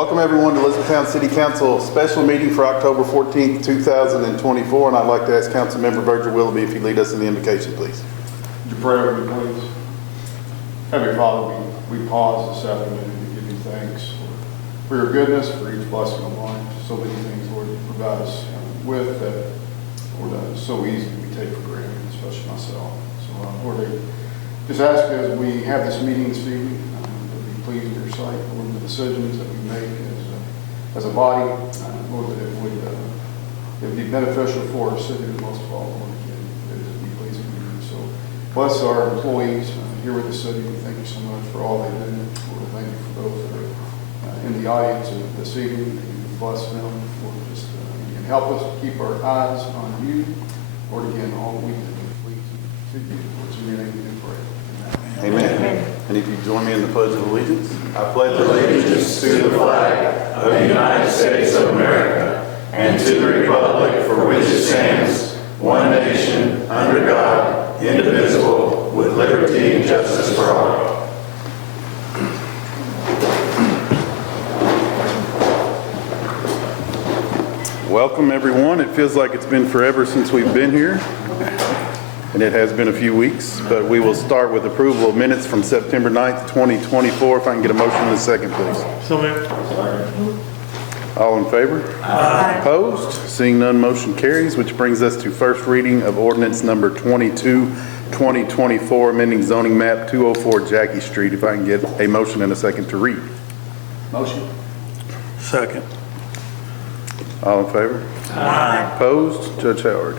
Welcome everyone to Elizabethtown City Council special meeting for October 14th, 2024. And I'd like to ask Councilmember Virgil Willoughby if he'd lead us in the invocation, please. Would you pray with me, please? Heavenly Father, we pause this afternoon to give you thanks for your goodness, for each blessing of life. So many things, Lord, you provide us with that, Lord, is so easy we take for granted, especially myself. So, Lord, I just ask as we have this meeting this evening, to be pleased in your sight, Lord, the decisions that we make as a body, Lord, that it would be beneficial for our city, and most of all, Lord, again, that it would be pleasing to you. So bless our employees here with the city. We thank you so much for all they do. Lord, thank you for those that are in the audience this evening. That you bless them. Lord, just again, help us to keep our eyes on you. Lord, again, all we can do is please to you. Lord, in your name we do pray. Amen. Amen. And if you join me in the Pledge of Allegiance. I pledge allegiance to the flag of the United States of America and to the republic for which it stands, one nation, under God, indivisible, with liberty and justice for all. Welcome everyone. It feels like it's been forever since we've been here. And it has been a few weeks, but we will start with approval of minutes from September 9th, 2024. If I can get a motion in a second, please. So moved. All in favor? Aye. Opposed? Seeing none, motion carries, which brings us to first reading of ordinance number 22, 2024, amending zoning map 204 Jackie Street. If I can get a motion in a second to read. Motion. Second. All in favor? Aye. Opposed? Judge Howard.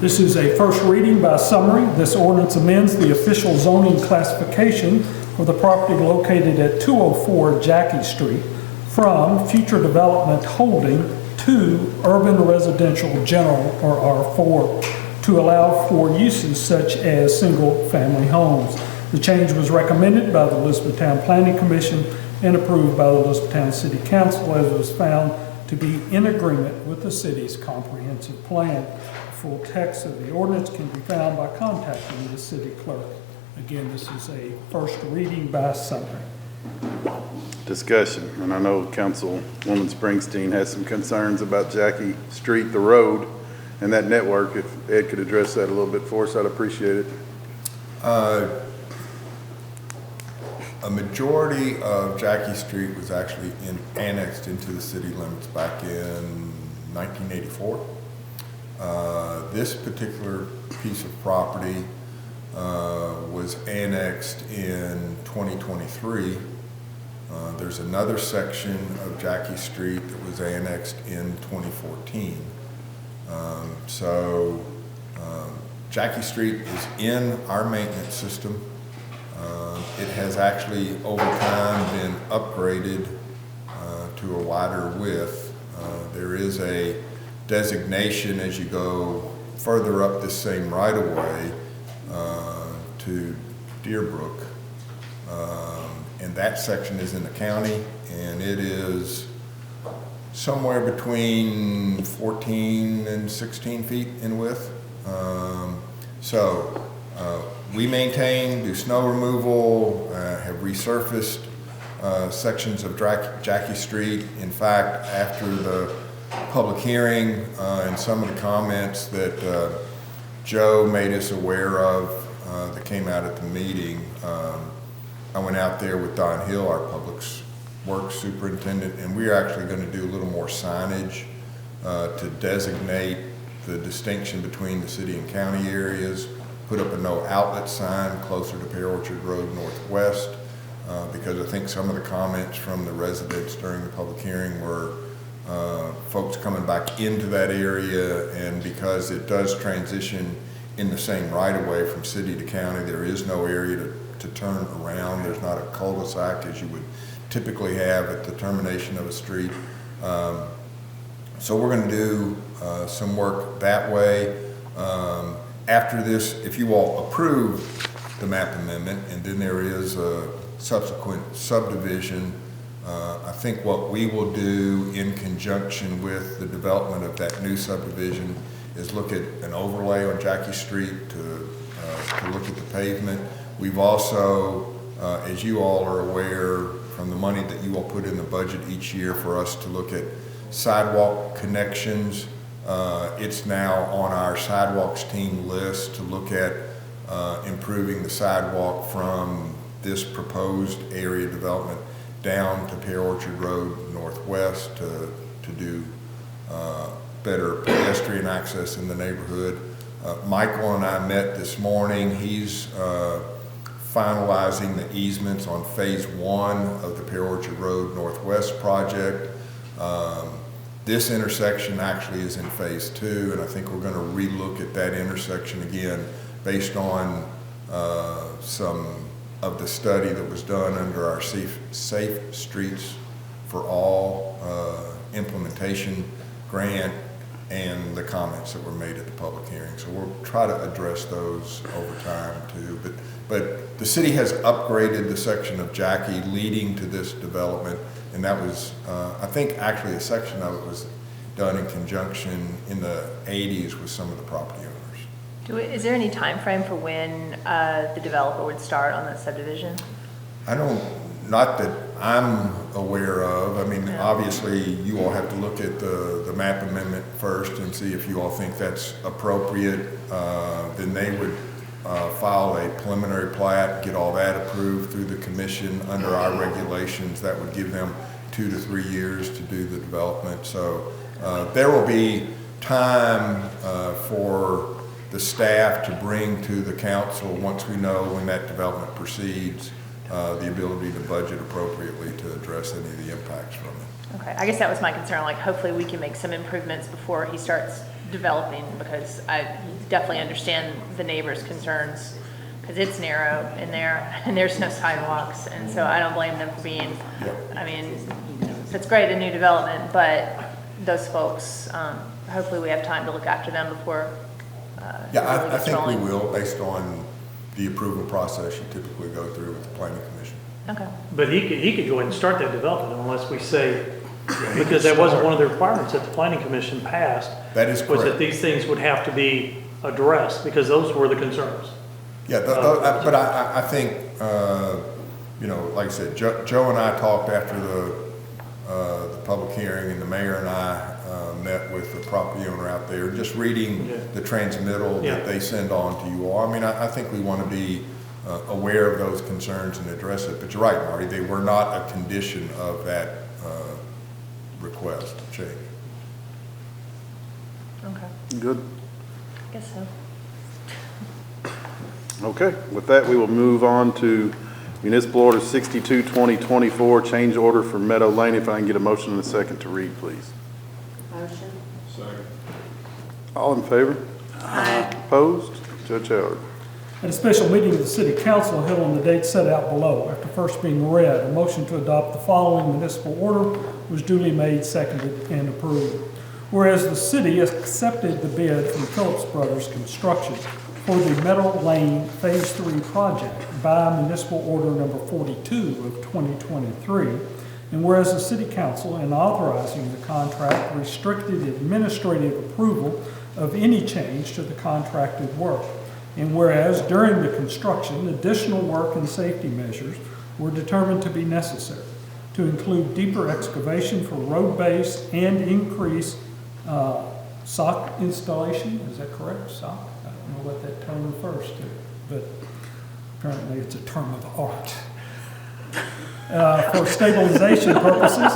This is a first reading by summary. This ordinance amends the official zoning classification for the property located at 204 Jackie Street from future development holding to urban residential general, or R4, to allow for uses such as single-family homes. The change was recommended by the Elizabethtown Planning Commission and approved by the Elizabethtown City Council, as it was found to be in agreement with the city's comprehensive plan. Full text of the ordinance can be found by contacting the city clerk. Again, this is a first reading by summary. Discussion, and I know Councilwoman Springsteen has some concerns about Jackie Street, the road, and that network. If Ed could address that a little bit for us, I'd appreciate it. A majority of Jackie Street was actually annexed into the city limits back in 1984. This particular piece of property was annexed in 2023. There's another section of Jackie Street that was annexed in 2014. Jackie Street is in our maintenance system. It has actually over time been upgraded to a wider width. There is a designation as you go further up this same right-of-way to Deerbrook, and that section is in the county, and it is somewhere between 14 and 16 feet in width. We maintain, do snow removal, have resurfaced sections of Jackie Street. In fact, after the public hearing and some of the comments that Joe made us aware of that came out at the meeting, I went out there with Don Hill, our public works superintendent, and we're actually going to do a little more signage to designate the distinction between the city and county areas, put up a no outlet sign closer to Pear Orchard Road Northwest, because I think some of the comments from the residents during the public hearing were folks coming back into that area, and because it does transition in the same right-of-way from city to county, there is no area to turn around. There's not a cul-de-sac as you would typically have at the termination of a street. So we're going to do some work that way. After this, if you all approve the map amendment, and then there is a subsequent subdivision, I think what we will do in conjunction with the development of that new subdivision is look at an overlay on Jackie Street to look at the pavement. We've also, as you all are aware from the money that you all put in the budget each year for us to look at sidewalk connections. It's now on our sidewalks team list to look at improving the sidewalk from this proposed area development down to Pear Orchard Road Northwest to do better pedestrian access in the neighborhood. Michael and I met this morning. He's finalizing the easements on phase 1 of the Pear Orchard Road Northwest project. This intersection actually is in phase 2, and I think we're going to relook at that intersection again based on some of the study that was done under our Safe Streets for All implementation grant and the comments that were made at the public hearing. So we'll try to address those over time too. But the city has upgraded the section of Jackie leading to this development, and that was, I think actually a section of it was done in conjunction in the 80s with some of the property owners. Is there any time frame for when the developer would start on that subdivision? Not that I'm aware of. I mean, obviously, you all have to look at the map amendment first and see if you all think that's appropriate. Then they would file a preliminary plat, get all that approved through the commission under our regulations. That would give them 2 to 3 years to do the development. So there will be time for the staff to bring to the council once we know when that development proceeds. The ability to budget appropriately to address any of the impacts from it. Okay, I guess that was my concern, like hopefully we can make some improvements before he starts developing, because I definitely understand the neighbors' concerns, because it's narrow in there and there's no sidewalks, and so I don't blame them for being, I mean, it's great, a new development, but those folks, hopefully we have time to look after them before Yeah, I think we will, based on the approval process you typically go through with the planning commission. Okay. But he could go ahead and start that development unless we say, because that wasn't one of the requirements that the planning commission passed. That is Was that correct. these things would have to be addressed, because those were the concerns. Yeah, but I think, you know, like I said, Joe and I talked after the public hearing, and the mayor and I met with the property owner out there, just reading the transmittal that they send on to you all. I mean, I think we want to be aware of those concerns and address it. But you're right, Marty, they were not a condition of that request change. Okay, Good. I guess so. Okay, with that, we will move on to Municipal Order 62, 2024, change order for Meadow Lane. If I can get a motion and a second to read, please. Second. All in favor? Aye. Opposed? Judge Howard. At a special meeting of the City Council held on the date set out below, after first being read, a motion to adopt the following municipal order was duly made, seconded, and approved. Whereas the city accepted the bid from Phillips Brothers Construction for the Meadow Lane Phase 3 project by municipal order number 42 of 2023, and whereas the City Council, in authorizing the contract, restricted administrative approval of any change to the contracted work, and whereas during the construction, additional work and safety measures were determined to be necessary to include deeper excavation for road base and increase sock installation. Is that correct? Sock? I don't know what that term refers to, but apparently it's a term of art. For stabilization purposes,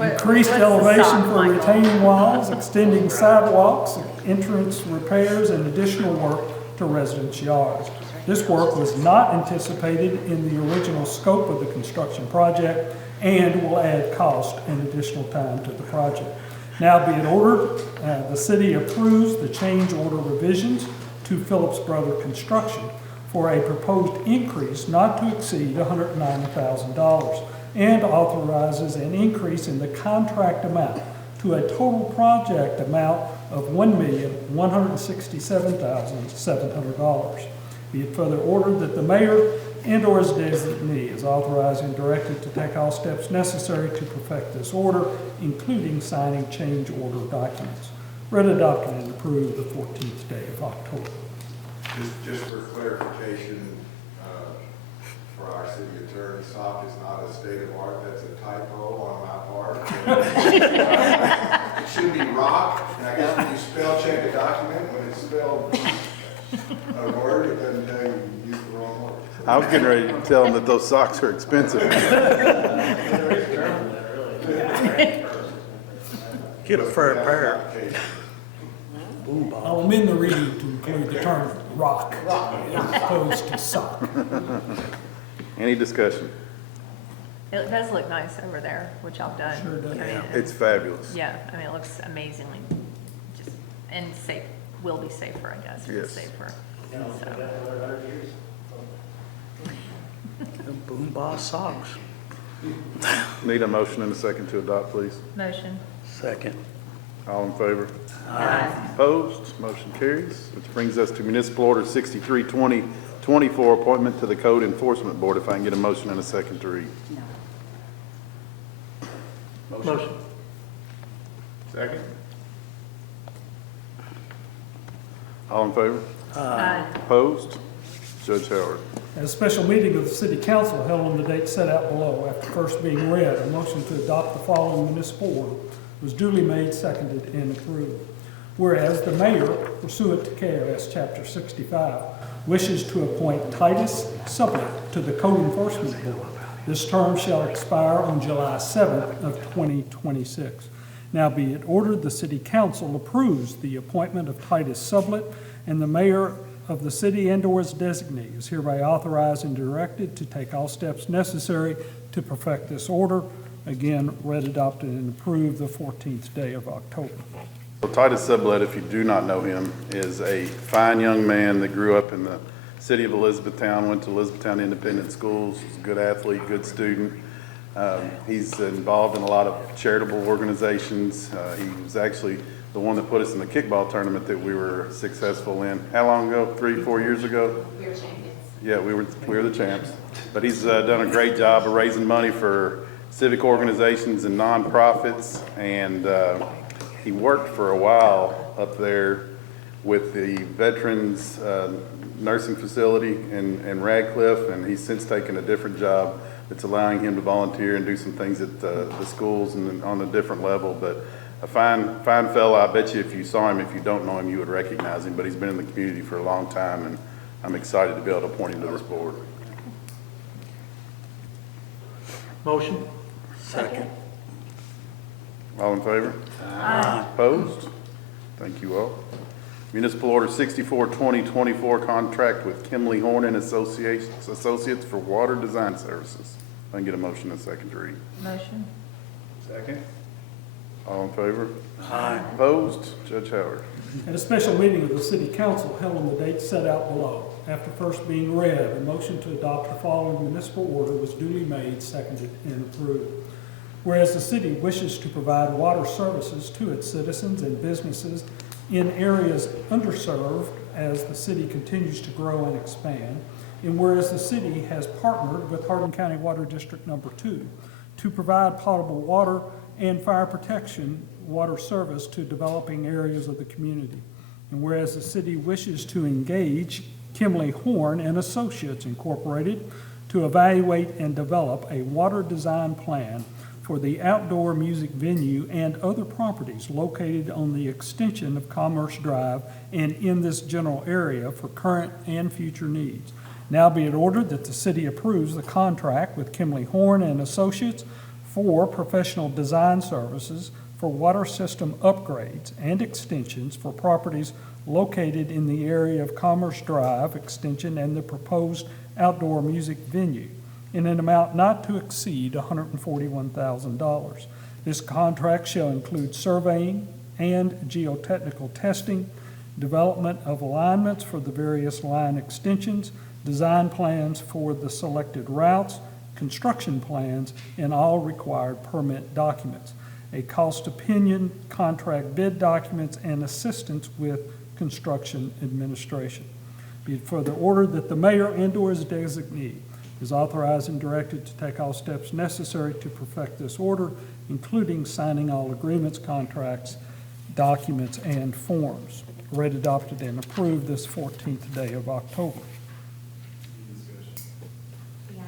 increased what's the elevation sock, for Michael? retaining walls, extending sidewalks, entrance repairs, and additional work to residents' yards. This work was not anticipated in the original scope of the construction project and will add cost and additional time to the project. Now be it ordered, the city approves the change order revisions to Phillips Brothers Construction for a proposed increase not to exceed $190,000 and authorizes an increase in the contract amount to a total project amount of $1,167,700. Be it further ordered that the mayor and/or his designee is authorized and directed to take all steps necessary to perfect this order, including signing change order documents. Read, adopted, and approved the 14th day of October. Just for clarification, for for our city attorney. SOC is not a state of art, that's a typo on my part. It should be rock, and I guess when you spell check a document, when it's spelled a word, it doesn't tell you you used the wrong word. I was getting ready to tell them that those socks are expensive. Get a fair pair. I'll amend the reading to include the term rock as opposed to sock. Any discussion? It does look nice over there, which I've done. Sure does. I mean, It's fabulous. Yeah, I mean, it looks amazingly, just, and safe, will be safer, I guess, Yes. safer. So, Boom boss socks. Need a motion and a second to adopt, please. motion. Second. All in favor? Aye. Opposed? Motion carries. Which brings us to Municipal Order 63-2024, appointment to the Code Enforcement Board. If I can get a motion and a second to read. Motion. Second. All in favor? Aye. Opposed? Judge Howard. At a special meeting of the City Council held on the date set out below, after first being read, a motion to adopt the following municipal order was duly made, seconded, and approved. Whereas the mayor, pursuant to KRS Chapter 65, wishes to appoint Titus Sublett to the Code Enforcement Board. This term shall expire on July 7th of 2026. Now be it ordered, the City Council approves the appointment of Titus Sublett, and the mayor of the city and/or its designee is hereby authorized and directed to take all steps necessary to perfect this order. Again, read, adopted, and approved the 14th day of October. So Titus Sublett, if you do not know him, is a fine young man that grew up in the city of Elizabethtown, went to Elizabethtown Independent Schools, was a good athlete, good student. He's involved in a lot of charitable organizations. He was actually the one that put us in the kickball tournament that we were successful in. How long ago? 3-4 years ago? We were champions. Yeah, we were the champs. But he's done a great job of raising money for civic organizations and nonprofits, and he worked for a while up there with the Veterans Nursing Facility in Radcliffe, and he's since taken a different job that's allowing him to volunteer and do some things at the schools and on a different level. But a fine fellow. I bet you if you saw him, if you don't know him, you would recognize him, but he's been in the community for a long time, and I'm excited to be able to appoint him to this board. Motion. Second. All in favor? Aye. Opposed? Thank you all. Municipal Order 64-2024, contract with Kimley Horn and Associates for water design services. If I can get a motion and a second to read. Motion. Second. All in favor? Aye. Opposed? Judge Howard. At a special meeting of the City Council held on the date set out below, after first being read, a motion to adopt the following municipal order was duly made, seconded, and approved. Whereas the city wishes to provide water services to its citizens and businesses in areas underserved as the city continues to grow and expand, and whereas the city has partnered with Hardin County Water District Number 2 to provide potable water and fire protection water service to developing areas of the community. And whereas the city wishes to engage Kimley Horn and Associates Incorporated to evaluate and develop a water design plan for the outdoor music venue and other properties located on the extension of Commerce Drive and in this general area for current and future needs. Now be it ordered that the city approves the contract with Kimley Horn and Associates for professional design services for water system upgrades and extensions for properties located in the area of Commerce Drive extension and the proposed outdoor music venue in an amount not to exceed $141,000. This contract shall include surveying and geotechnical testing, development of alignments for the various line extensions, design plans for the selected routes, construction plans, and all required permit documents, a cost opinion, contract bid documents, and assistance with construction administration. Be it further ordered that the mayor and/or his designee is authorized and directed to take all steps necessary to perfect this order, including signing all agreements, contracts, documents, and forms. Read, adopted, and approved this 14th day of October. Yeah,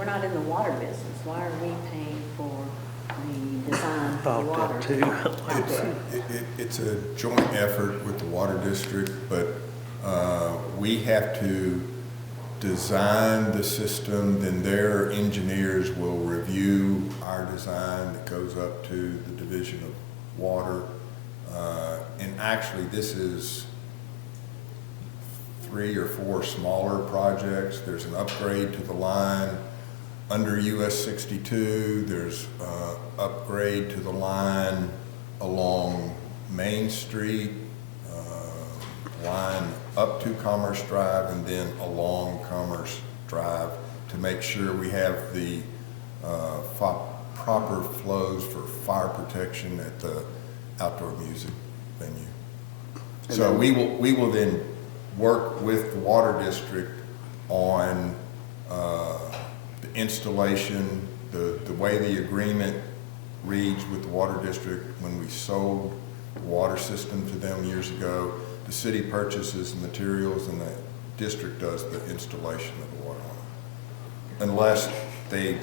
we're not in the water business. Why are we paying for the design for the Thought water? that too. It's a joint effort with the water district, but we have to design the system, then their engineers will review our design that goes up to the Division of Water. And actually, this is 3 or 4 smaller projects. There's an upgrade to the line under US 62. There's upgrade to the line along Main Street, line up to Commerce Drive, and then along Commerce Drive to make sure we have the proper flows for fire protection at the outdoor music venue. So we will then work with the water district on the installation, the way the agreement reads with the water district. When we sold the water system to them years ago, the city purchases the materials and the district does the installation of the water line. Unless they,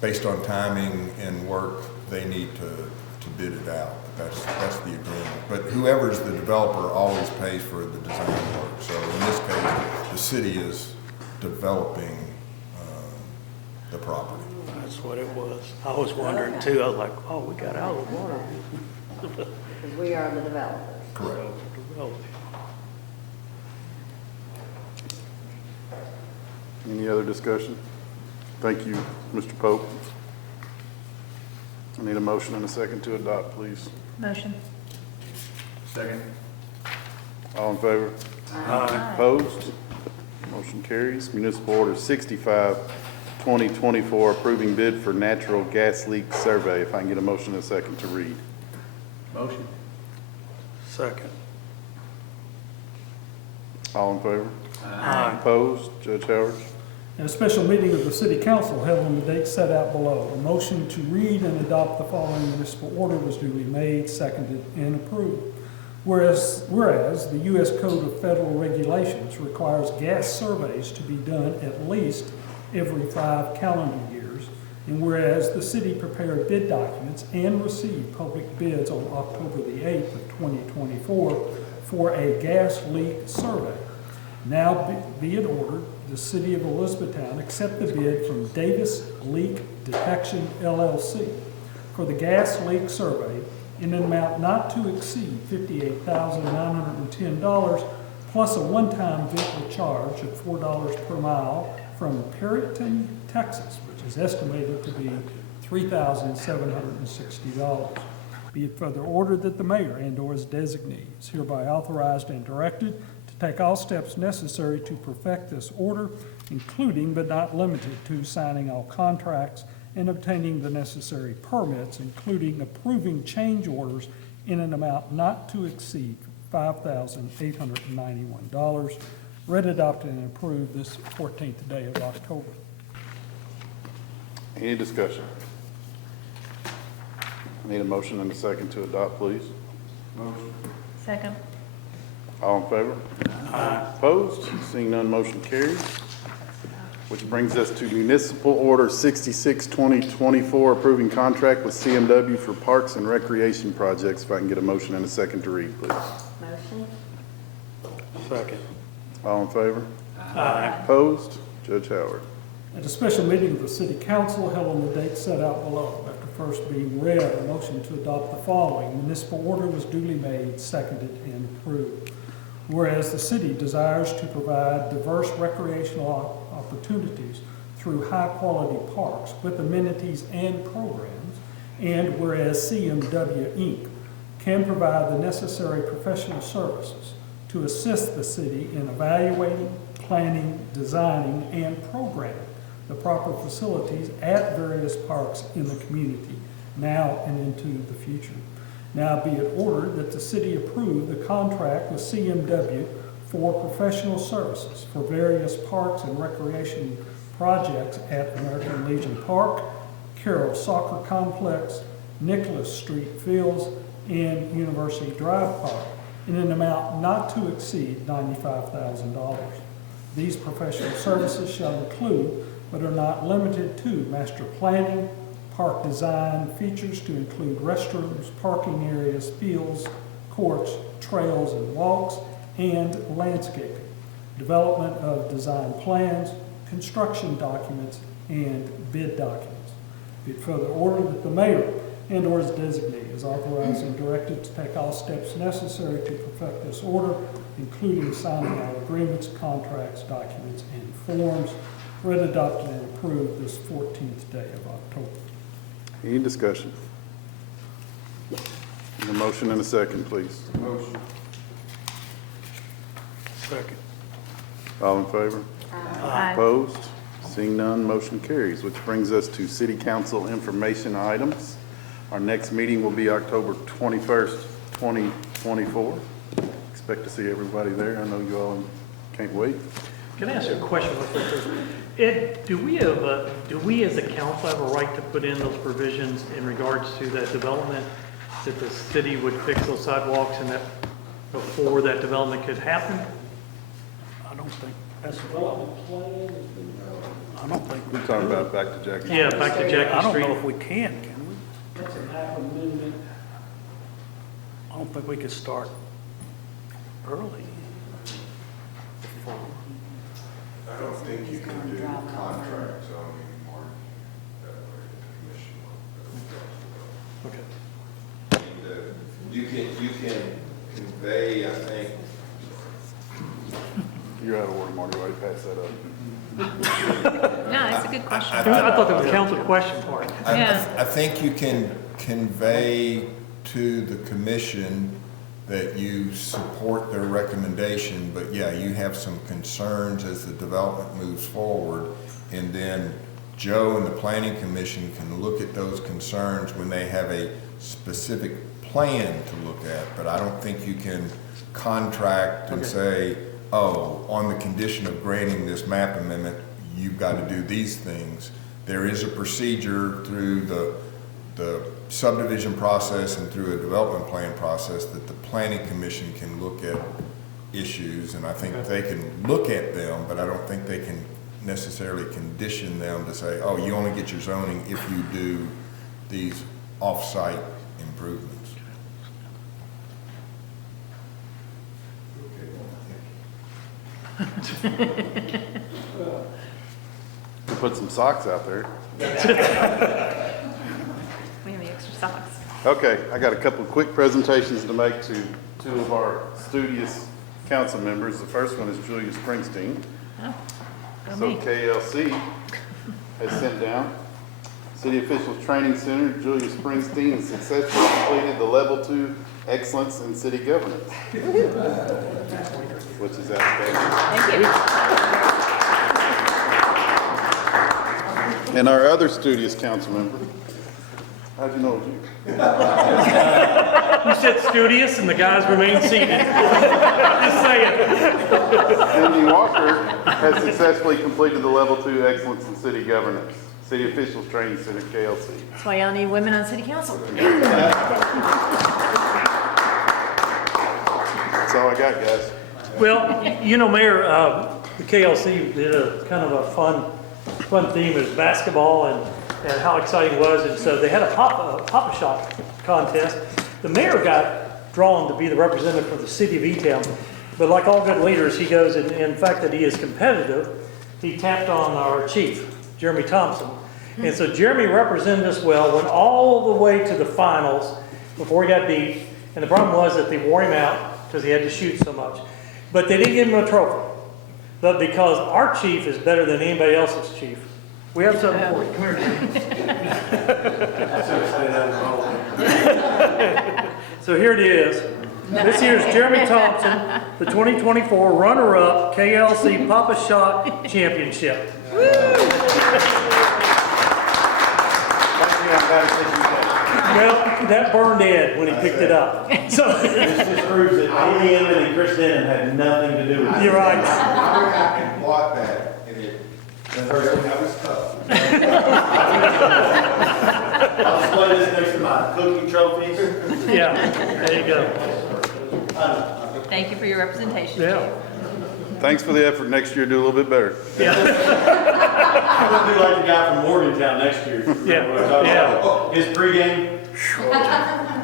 based on timing and work, they need to bid it out. That's the agreement. But whoever's the developer always pays for the design work. So in this case, the city is developing the property. That's what it was. I was wondering too. I was like, oh, we got out of the water. Because we are the developers. Correct. Any other discussion? Thank you, Mr. Pope. I need a motion and a second to adopt, please. Motion. Second. All in favor? Aye. Opposed? Motion carries. Municipal Order 65, 2024, approving bid for natural gas leak survey. If I can get a motion and a second to read. Motion. Second. All in favor? Aye. Opposed? Judge Howard? At a special meeting of the City Council held on the date set out below, a motion to read and adopt the following municipal order was duly made, seconded, and approved. Whereas the U.S. Code of Federal Regulations requires gas surveys to be done at least every 5 calendar years, and whereas the city prepared bid documents and received public bids on October the 8th of 2024 for a gas leak survey. Now be it ordered, the City of Elizabethtown accept the bid from Davis Leak Detection LLC for the gas leak survey in an amount not to exceed $58,910 plus a one-time vehicle charge of $4 per mile from Perryton, Texas, which is estimated to be $3,760. Be it further ordered that the mayor and/or his designee is hereby authorized and directed to take all steps necessary to perfect this order, including but not limited to signing all contracts and obtaining the necessary permits, including approving change orders in an amount not to exceed $5,891. Read, adopted, and approved this 14th day of October. Any discussion? I need a motion and a second to adopt, please. Motion. Second. All in favor? Aye. Opposed? Seeing none, motion carries. Which brings us to Municipal Order 66, 2024, approving contract with CMW for parks and recreation projects. If I can get a motion and a second to read, please. Motion? Second. All in favor? Aye. Opposed? Judge Howard. At a special meeting of the City Council held on the date set out below, after first being read, a motion to adopt the following municipal order was duly made, seconded, and approved. Whereas the city desires to provide diverse recreational opportunities through high-quality parks with amenities and programs, and whereas CMW Inc. can provide the necessary professional services to assist the city in evaluating, planning, designing, and programming the proper facilities at various parks in the community, now and into the future. Now be it ordered that the city approve the contract with CMW for professional services for various parks and recreation projects at American Legion Park, Carroll Soccer Complex, Nicholas Street Fields, and University Drive Park in an amount not to exceed $95,000. These professional services shall include, but are not limited to, master planning, park design, features to include restrooms, parking areas, fields, courts, trails, and walks, and landscaping, development of design plans, construction documents, and bid documents. Be it further ordered that the mayor and/or his designee is authorized and directed to take all steps necessary to perfect this order, including signing all agreements, contracts, documents, and forms, read, adopted, and approved this 14th day of October. Any discussion? A motion and a second, please. Motion. Second. All in favor? Aye. Opposed? Seeing none, motion carries, which brings us to city council information items. Our next meeting will be October 21st, 2024. Expect to see everybody there. I know you all can't wait. Can I ask you a question real quick? Ed, do we as a council have a right to put in those provisions in regards to that development, that the city would fix those sidewalks and that before that development could happen? I don't think that's, I don't think, We're talking about back to Jackie. Yeah, back to I Jackie don't know Street. if we can we? That's an act amendment. I don't think we could start early. I don't think you can do contract zoning anymore that way, the commission. Okay. You can convey, I think, You're out of order, Marty. Why you pass that up? No, it's a good question. I thought that was a council question part. Yeah. I think you can convey to the commission that you support their recommendation, but yeah, you have some concerns as the development moves forward. And then Joe and the planning commission can look at those concerns when they have a specific plan to look at. But I don't think you can contract and say, oh, on the condition of granting this map amendment, you've got to do these things. There is a procedure through the subdivision process and through a development plan process that the planning commission can look at issues, and I think they can look at them, but I don't think they can necessarily condition them to say, oh, you only get your zoning if you do these off-site improvements. We put some socks out there. We have the extra socks. Okay, I got a couple of quick presentations to make to two of our studious council members. The first one is Julia Springsteen. Oh, go So me. KLC has sent down. City Officials Training Center, Julia Springsteen has successfully completed the Level 2 Excellence in City Governance, which is outstanding. Thank you. And our other studious council member, how'd you know it was you? You said studious and the guys remain seated. Just saying. Cindy Walker has successfully completed the Level 2 Excellence in City Governance, City Officials Training Center, KLC. That's why y'all need women on city council. That's all I got, guys. Well, you know, Mayor, the KLC did a kind of a fun theme. It was basketball and how exciting it was. And so they had a pop-a-shot contest. The mayor got drawn to be the representative for the city of E-Town. But like all good leaders, he goes, and in fact that he is competitive, he tapped on our chief, Jeremy Thompson. And so Jeremy represented us well, went all the way to the finals before he got beat. And the problem was that they wore him out because he had to shoot so much. But they didn't give him a trophy. But because our chief is better than anybody else's chief, we have something for you. Come here. So here it is. This here's Jeremy Thompson, the 2024 runner-up KLC Pop-a-Shot Championship. Well, that burned Ed when he picked it up. So This just proves that Amy Inman and Chris Denham had nothing to do with it. you're right. I can plot that, and it, that was tough. I'll display this next to my cookie trophies. Yeah, there you go. Thank you for your representation. Yeah. Thanks for the effort. Next year, do a little bit better. I'm gonna be like the guy from Morgantown next year. Yeah, yeah. His pregame,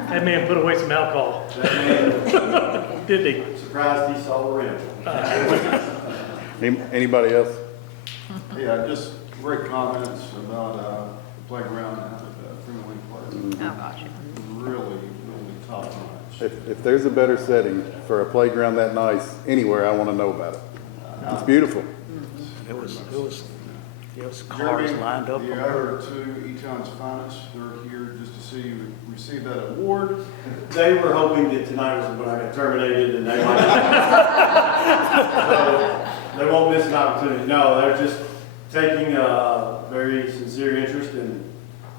That man put away some alcohol, that man, didn't he? surprised he saw the rim. Anybody else? Yeah, just great comments about the playground at Freeman Park. Oh, gotcha. Really, really top notch. If there's a better setting for a playground that nice anywhere, I want to know about it. It's beautiful. It was cars lined up. The other two Eton's finest, they're here just to see you receive that award. They were hoping that tonight was when I got terminated and they might. So they won't miss an opportunity. No, they're just taking a very sincere interest in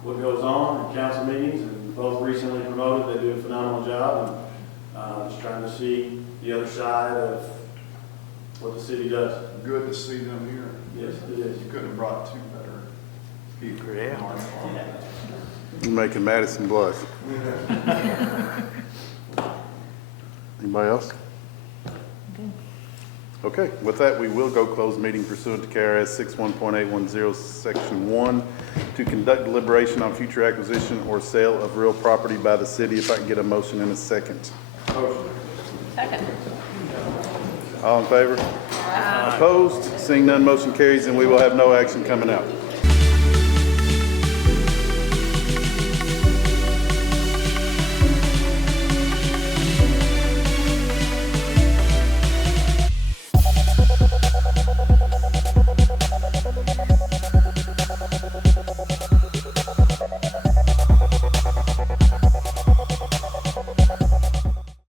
what goes on in council meetings, and both recently promoted. They do a phenomenal job, and just trying to see the other side of what the city does. Good to see them here. Yes, it is. You couldn't have brought two better people. Yeah. You're making Madison blush. Anybody else? Okay, with that, we will go close meeting pursuant to KRS 61.810, Section 1, to conduct deliberation on future acquisition or sale of real property by the city. If I can get a motion in a second. Second. All in favor? Opposed? Seeing none, motion carries, and we will have no action coming out.